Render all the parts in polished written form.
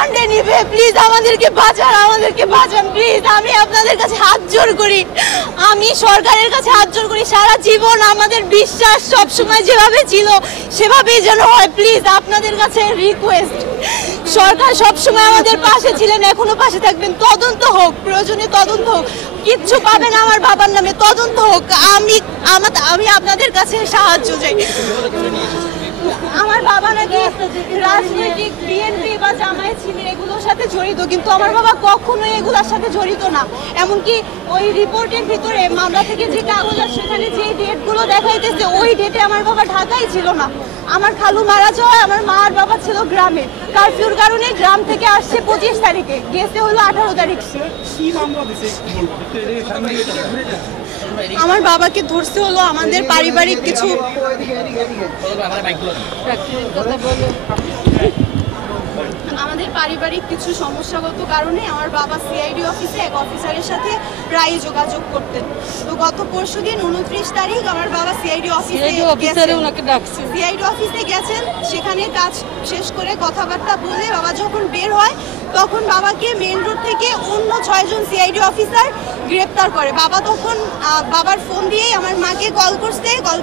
রিমান্ডে নিবে। প্লিজ আমাদেরকে বাঁচান প্লিজ। আমি আপনাদের কাছে হাত জোর করি, আমি সরকারের কাছে হাত জোর করি, সারা জীবন আমাদের বিশ্বাস সবসময় যেভাবে ছিল সেভাবেই যেন হয়। প্লিজ আপনাদের কাছে রিকোয়েস্ট, সরকার সবসময় আমাদের পাশে ছিলেন, এখনো পাশে থাকবেন। তদন্ত হোক, প্রয়োজনে তদন্ত হোক, কিচ্ছু পাবেন আমার বাবার নামে, তদন্ত হোক। আমি আপনাদের কাছে সাহায্য চাই। আমার বাবা নাকি রাজনৈতিক বিএনপি বা জামায়াত শিবির এগুলোর সাথে জড়িত, কিন্তু আমার বাবা কখনোই এগুলোর সাথে জড়িত না। এমনকি ওই রিপোর্টের ভিতরে মামলা থেকে যে কাগজ আছে সেখানে যে ডেটগুলো দেখাইতেছে ওই ডেটে আমার বাবা ঢাকায় ছিল না। আমার খালু মারা যাওয়ায় আমার মা আর বাবা ছিল গ্রামে, কারফিউর কারণে গ্রাম থেকে আসছে 25 তারিখে, গেছে হলো 18 তারিখ। আমার বাবাকে ধরতে হলো আমাদের পারিবারিক কিছু সমস্যাগত কারণে আমার বাবা সিআইডি অফিসে এক অফিসারের সাথে প্রায় যোগাযোগ করতেন। তো গত পরশুদিন 29 তারিখ আমার বাবা সিআইডি অফিসে গেছেন। সেখানে কাজ শেষ করে কথাবার্তা বলে বাবা যখন বের হয় তখন বাবাকে মেইন রোড থেকে অন্য 6 জন সিআইডি অফিসার গ্রেপ্তার করে। বাবা তখন বাবার ফোন দিয়েই আমার মাকে কল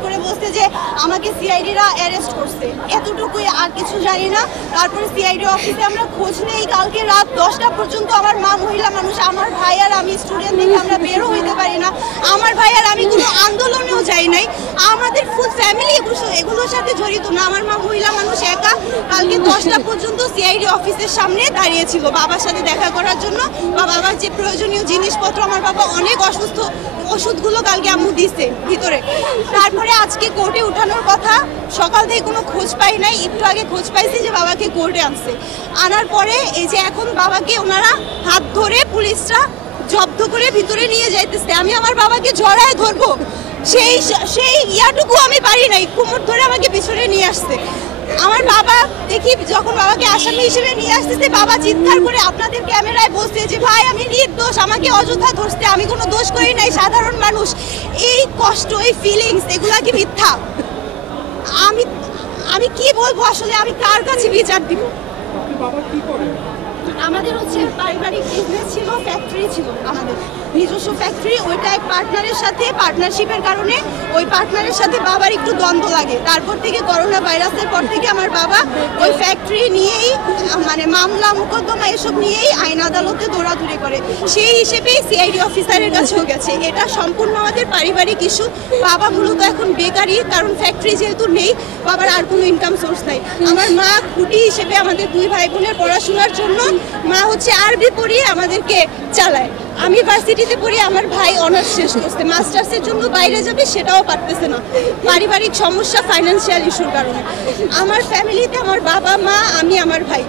করে বলছে যে আমাকে সিআইডিরা অ্যারেস্ট করছে, এতটুকুই, আর কিছু জানি না। তারপরে সিআইডি অফিসে আমরা খোঁজ নেই, কালকে রাত 10টা পর্যন্ত আমার মা মহিলা মানুষ, আমার ভাই আর আমি স্টুডেন্ট দেখে আমরা বেরো হইতে পারি না। আমার ভাই আর আমি কোনো আন্দোলনেও যাই নাই, আমাদের ফুল ফ্যামিলি এগুলোর সাথে জড়িত না। আমার মা মহিলা মানুষ একা কালকে 10টা পর্যন্ত সিআইডি অফিসের সামনে দাঁড়িয়েছিল বাবার সাথে দেখা করার জন্য, বা বাবার যে প্রয়োজনীয় জিনিসপত্র, আমার বাবা অনেক অসুস্থ, ওষুধগুলো কালকে আম্মু দিছে ভিতরে। তারপরে আজকে কোর্টে উঠানোর কথা, সকাল থেকে কোনো খোঁজ পাই নাই, একটু আগে খোঁজ পাইছি যে বাবাকে কোর্টে আনছে। আনার পরে এই যে এখন বাবাকে ওনারা হাত ধরে পুলিশরা জব্দ করে ভিতরে নিয়ে যাইতেছে। আমি আমার বাবাকে জড়ায় ধরবো সেই ইয়াটুকু আমি পারি নাই, কোমর ধরে আমাকে পিছনে নিয়ে আসছে। আমার বাবা দেখি যখন বাবাকে আসামি হিসেবে নিয়ে আসতেছে, বাবা চিৎকার করে আপনাদের ক্যামেরায় বলছে যে ভাই আমি নির্দোষ, আমাকে অযথা ধরছে, আমি কোনো দোষ করি নাই, সাধারণ মানুষ। এই কষ্ট, এই ফিলিংস, এগুলা কি মিথ্যা? আমি কি বলবো আসলে, আমি কার কাছে বিচার দিব? আমাদের হচ্ছে পারিবারিক বিজনেস ছিল, ফ্যাক্টরি ছিল, আমাদের নিজস্ব ফ্যাক্টরি। ওইটা এক পার্টনারের সাথে, পার্টনারশিপের কারণে ওই পার্টনারের সাথে বাবার একটু দ্বন্দ্ব লাগে। তারপর থেকে করোনা ভাইরাসের পর থেকে আমার বাবা ওই ফ্যাক্টরি নিয়েই মানে মামলা মোকদ্দমা এসব নিয়েই আইন আদালতে দৌড়াদৌড়ি করে। সেই হিসেবেই সিআইডি অফিসারের কাছেও গেছে। এটা সম্পূর্ণ আমাদের পারিবারিক ইস্যু। বাবা মূলত এখন বেকারি, কারণ ফ্যাক্টরি যেহেতু নেই, বাবার আর কোনো ইনকাম সোর্স নাই। আমার মা খুঁটি হিসেবে আমাদের 2 ভাই বোনের পড়াশোনার জন্য মা হচ্ছে আরবি পড়িয়ে আমাদেরকে চালায়। আমি ভার্সিটিতে পড়ি, আমার ভাই অনার্স শেষ করছে, মাস্টার্সের জন্য বাইরে যাবে সেটাও পারতেছে না, পারিবারিক সমস্যা, ফাইন্যান্সিয়াল ইস্যুর কারণে। আমার ফ্যামিলিতে আমার বাবা মা, আমি, আমার ভাই।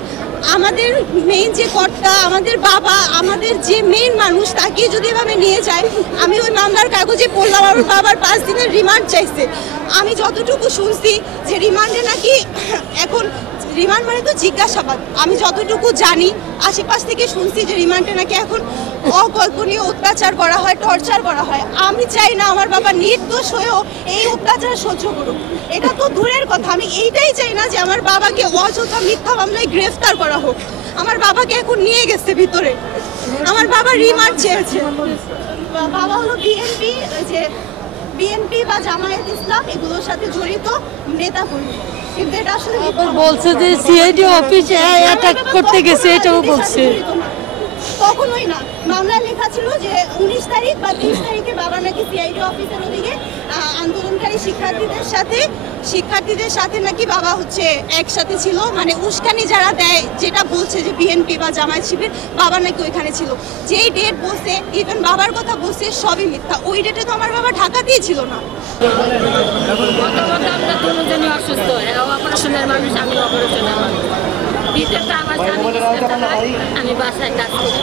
আমাদের মেইন যে কর্তা, আমাদের বাবা, আমাদের যে মেইন মানুষ, তাকে যদি এভাবে নিয়ে যায়। আমি ওই মামলার কাগজে পড়লাম আমার বাবার 5 দিনের রিমান্ড চাইছে। আমি যতটুকু শুনছি যে রিমান্ডে নাকি এখন, রিমান্ড মানে তো জিজ্ঞাসাবাদ, আমি যতটুকু জানি আশেপাশ থেকে শুনছি যে রিমান্ডে নাকি এখন অকল্পনীয় অত্যাচার করা হয়, টর্চার করা হয়। আমি চাই না আমার বাবা নির্দোষ হয়েও এই অত্যাচার সহ্য করুক, এটা তো দূরের কথা। আমি এইটাই চাই না যে আমার বাবাকে অযথা মিথ্যা মামলায় গ্রেফতার করা হোক। আমার বাবাকে এখন নিয়ে গেছে ভিতরে, আমার বাবা রিমান্ড চেয়েছে। বাবা হলো বিএনপি বা জামায়াত ইসলাম এগুলোর সাথে জড়িত নেতা কর্মী, কিন্তু এটা আসলে বলছে যে সিআইডি অফিসে অ্যাটাক করতে গেছে, এটাও বলছে। কখনোই না, মামলায় লেখা ছিল যে 19 তারিখ বা 30 তারিখে বাবা নাকি সিআইডি অফিসের ওদিকে আন্দোলনকারী শিক্ষার্থীদের সাথে নাকি বাবা হচ্ছে একসাথে ছিল, মানে উস্কানি যারা দেয়, যেটা বলছে যে বিএনপি বা জামায়াত শিবির, বাবা নাকি ওইখানে ছিল। যেই ডেট বলছে, ইভেন বাবার কথা বলছে, সবই মিথ্যা। ওই ডেটে তো আমার বাবা ঢাকাতেই ছিল না। অসুস্থ, অপারেশনের মানুষ, আমি অপারেশনের মানুষ। দ্বিতীয়ত আমার আমি বাসায় কাজ করি।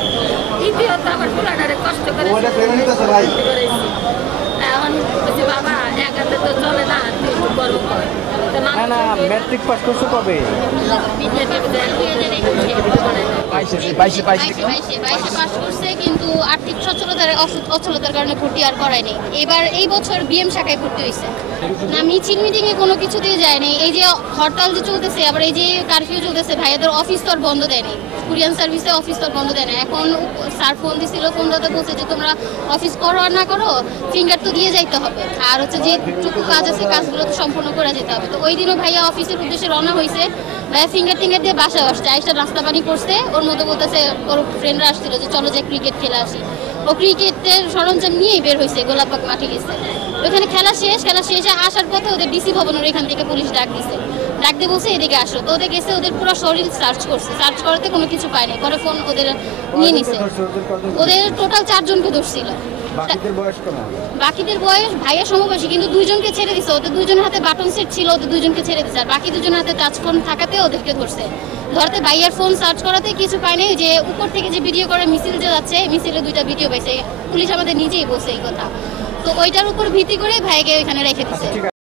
তৃতীয়ত আমার পোলাটারে কষ্ট করে এখন বলছি বাবা এক হাতে তো চলে না, তুই একটু গর্ব কর। ম্যাট্রিক পাস করছো কবে? বাইশে পাস করছে, কিন্তু আর্থিক অচ্ছলতার কারণে ভর্তি আর করায়নি। এবার এই বছর বিএম শাখায় ভর্তি হয়েছে না, মিছিল মিটিংয়ে কোনো কিছুতেই যায়নি। এই যে হরতাল যে চলতেছে, আবার এই যে কারফিউ চলতেছে, ভাইয়াদের অফিস তো আর বন্ধ দেয়নি, কুরিয়ান সার্ভিসে অফিস তো আর বন্ধ দেয় না। এখন স্যার ফোন দিছিল, ফোনটাতে বলছে যে তোমরা অফিস করো আর না করো, ফিঙ্গার তো দিয়ে যাইতে হবে, আর হচ্ছে যেটুকু কাজ আছে কাজগুলো তো সম্পূর্ণ করে যেতে হবে। তো ওই দিনও ভাইয়া অফিসের উদ্দেশ্যে রওনা হয়েছে, ভাইয়া ফিঙ্গার দিয়ে বাসায় আসছে, আইসা নাস্তা পানি করছে। ওর মধ্যে বলতেছে ওর ফ্রেন্ডরা আসছিল যে চলো যে ক্রিকেট খেলে আসি। ও ক্রিকেটের সরঞ্জাম নিয়েই বের হয়েছে, গোলাপবাগ মাঠে গেছে। ওখানে খেলা শেষে আসার পথে ওদের ডিসি ভবনের এখান থেকে পুলিশ ডাক দিয়ে বলছে এদিকে আসো। তো ওদের গেছে, ওদের পুরো শরীর সার্চ করছে, সার্চ করাতে কোনো কিছু পায়নি, পরে ফোন ওদের নিয়ে নিছে। ওদের টোটাল 4 জনকে ধরছিল। বাকিদের বয়স ভাইয়া সমবয়সী, কিন্তু 2 জনকে ছেড়ে দিছে। ওদের 2 জনের হাতে বাটন সেট ছিল, ওদের 2 জনকে ছেড়ে দিছে। আর বাকি 2 জনের হাতে টাচ ফোন থাকাতে ওদেরকে ধরছে। ধরতে ভাইয়ার ফোন সার্চ করাতে কিছু পায়নি। যে উপর থেকে যে ভিডিও করে মিছিল যে যাচ্ছে, মিছিলে 2টা ভিডিও পাইছে, পুলিশ আমাদের নিজেই বলছে এই কথা। তো ওইটার উপর ভিত্তি করে ভাইকে ওইখানে রেখে দিছে।